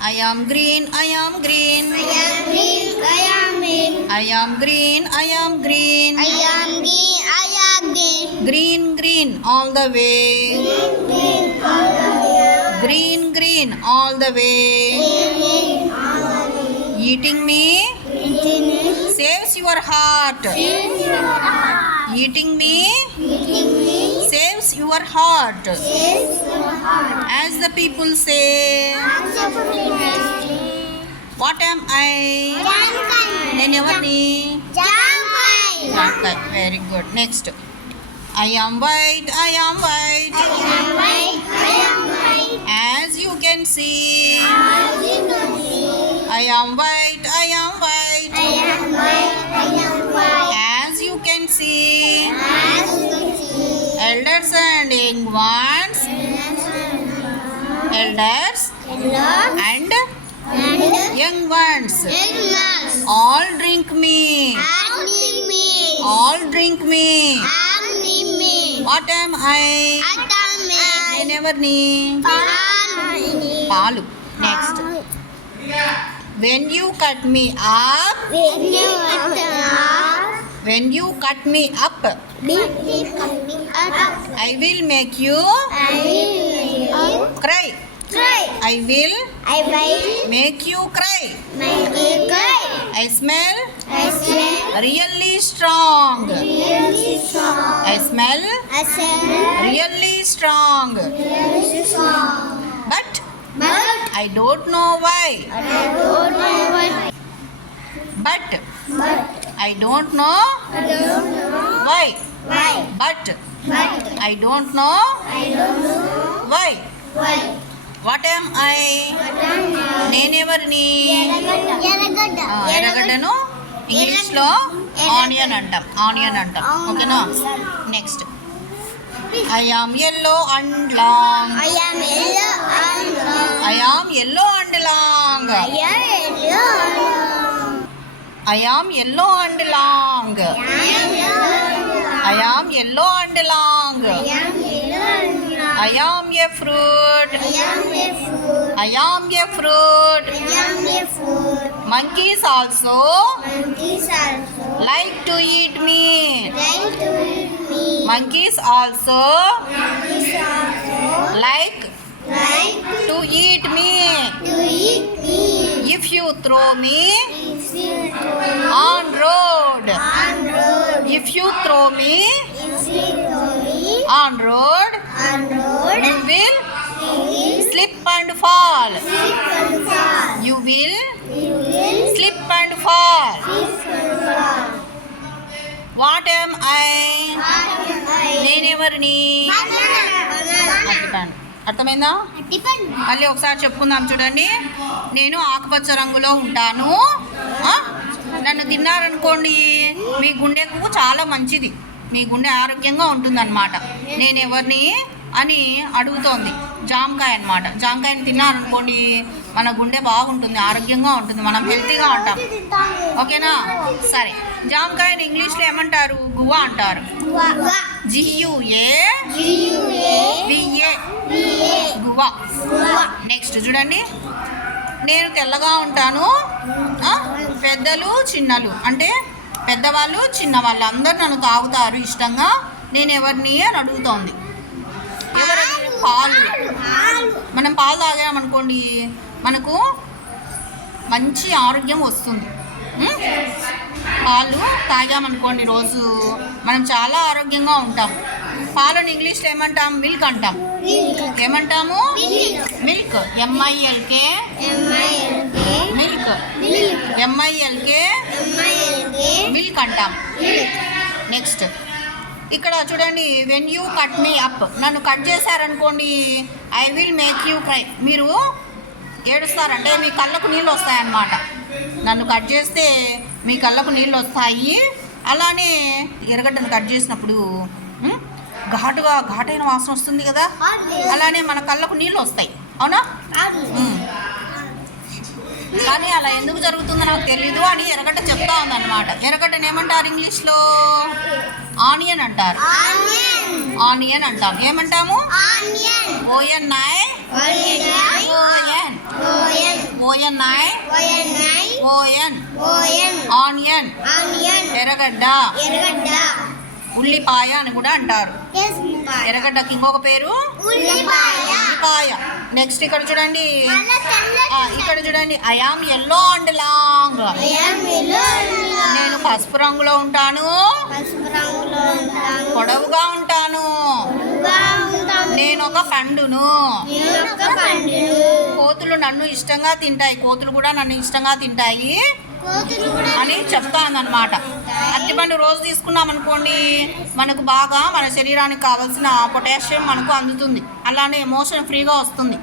I am green, I am green. I am green, I am green. I am green, I am green. I am green, I am green. Green, green, all the way. Green, all the way. Green, green, all the way. Green, all the way. Eating me Eating me saves your heart. saves your heart. Eating me Eating me saves your heart. saves your heart. As the people say, what am I? నేను ఎవరిని? జాంకాయ్. Very good. Next I am white, I am white. As you can see, I am white, I am white. As you can see, elders and young ones, elders and young ones, all drink me, all drink me. What am I? నేను ఎవరిని? పాలు. Next when you cut me up, when you cut me up, I will make you cry. I will make you cry. I smell really strong. I smell really strong. But I don't know why. But I don't know why. But I don't know why. What am I? నేనెవరిని? ఎర్రగడ్డను ఇంగ్లీష్లో onion అంటాం. ఓకేనా? Next I am yellow and long. I am yellow and long. I am yellow and long. I am yellow and long. I am yellow and long. I am a fruit. I am a fruit. Monkeys also like to eat me. Monkeys also like to eat me. If you throw me on road, if you throw me on road, you will slip and fall. You will slip and fall. What am I? నేనెవరిని? అర్థమైందా? మళ్ళీ ఒకసారి చెప్పుకుందాం చూడండి. నేను ఆకుపచ్చ రంగులో ఉంటాను. నన్ను తిన్నారనుకోండి మీ గుండెకు చాలా మంచిది, మీ గుండె ఆరోగ్యంగా ఉంటుందన్నమాట. నేను ఎవరిని అని అడుగుతోంది. జామకాయ అన్నమాట. జామకాయని తిన్నారనుకోండి మన గుండె బాగుంటుంది, ఆరోగ్యంగా ఉంటుంది, మనం హెల్తీగా ఉంటాం. ఓకేనా? సరే, జామకాయని ఇంగ్లీష్లో ఏమంటారు? గువా అంటారు. GUAVA, guava. నెక్స్ట్ చూడండి, నేను తెల్లగా ఉంటాను. పెద్దలు చిన్నలు అంటే పెద్దవాళ్ళు చిన్నవాళ్ళు అందరూ నన్ను తాగుతారు ఇష్టంగా. నేను ఎవరిని అని అడుగుతోంది. ఎవరది? పాలు. మనం పాలు తాగామనుకోండి మనకు మంచి ఆరోగ్యం వస్తుంది. పాలు తాగామనుకోండి రోజు మనం చాలా ఆరోగ్యంగా ఉంటాం. పాలను ఇంగ్లీష్లో ఏమంటాం? మిల్క్ అంటాం. ఏమంటాము? Milk. MILK, milk. MILK, milk అంటాం. నెక్స్ట్ ఇక్కడ చూడండి, when you cut me up, నన్ను కట్ చేశారనుకోండి I will make you cry. మీరు ఏడుస్తారంటే మీ కళ్ళకు నీళ్ళు వస్తాయన్నమాట. నన్ను కట్ చేస్తే మీ కళ్ళకు నీళ్ళు వస్తాయి. అలానే ఎర్రగడ్డను కట్ చేసినప్పుడు ఘాటైన వాసన వస్తుంది కదా, అలానే మన కళ్ళకు నీళ్ళు వస్తాయి. అవునా? కానీ అలా ఎందుకు జరుగుతుందో నాకు తెలీదు అని ఎర్రగడ్డ చెప్తా ఉందన్నమాట. ఎర్రగడ్డను ఏమంటారు ఇంగ్లీష్లో? ఆనియన్ అంటారు. ఆనియన్ అంటాం. ఏమంటాము? ONION. ONI ON ఆనియన్ ఎర్రగడ్డ ఉల్లిపాయ అని కూడా అంటారు. ఎర్రగడ్డకి ఇంకొక పేరు ఉల్లిపాయ. నెక్స్ట్ ఇక్కడ చూడండి, ఇక్కడ చూడండి, I am yellow and long. నేను పసుపు రంగులో ఉంటాను, పొడవుగా ఉంటాను. నేను ఒక పండును. కోతులు నన్ను ఇష్టంగా తింటాయి, కోతులు కూడా నన్ను ఇష్టంగా తింటాయి అని చెప్తానమాట. అరటిపండు రోజు తీసుకున్నాం అనుకోండి, మనకు బాగా మన శరీరానికి కావాల్సిన పొటాషియం మనకు అందుతుంది. అలానే ఎమోషన్ ఫ్రీగా వస్తుంది,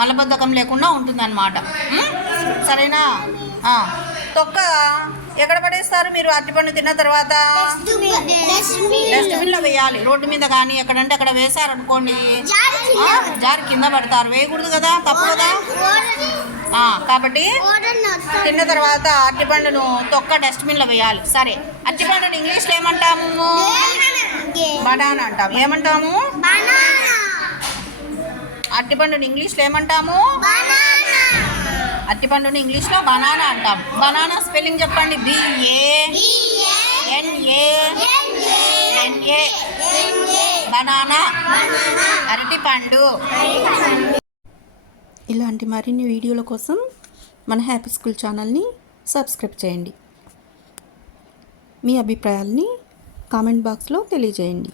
మలబద్ధకం లేకుండా ఉంటుంది అన్నమాట. సరేనా? తొక్క ఎక్కడ పడేస్తారు మీరు అరటిపండు తిన్న తర్వాత? డస్ట్బిన్లో వేయాలి. రోడ్డు మీద కానీ ఎక్కడంటే అక్కడ వేశారనుకోండి, జారి కింద పడతారు. వేయకూడదు కదా, తప్పు కదా. కాబట్టి తిన్న తర్వాత అరటిపండును తొక్క డస్ట్బిన్లో వేయాలి. సరే, అరటిపండును ఇంగ్లీష్లో ఏమంటాము? బనానా అంటాము. ఏమంటాము? అరటిపండుని ఇంగ్లీష్లో ఏమంటాము? అరటిపండుని ఇంగ్లీష్లో బనానా అంటాం. బనానా స్పెల్లింగ్ చెప్పండి. BANANA బనానా, అరటిపండు. ఇలాంటి మరిన్ని వీడియోల కోసం మన హ్యాపీ స్కూల్ ఛానల్ని సబ్స్క్రైబ్ చేయండి. మీ అభిప్రాయాల్ని కామెంట్ బాక్స్లో తెలియజేయండి.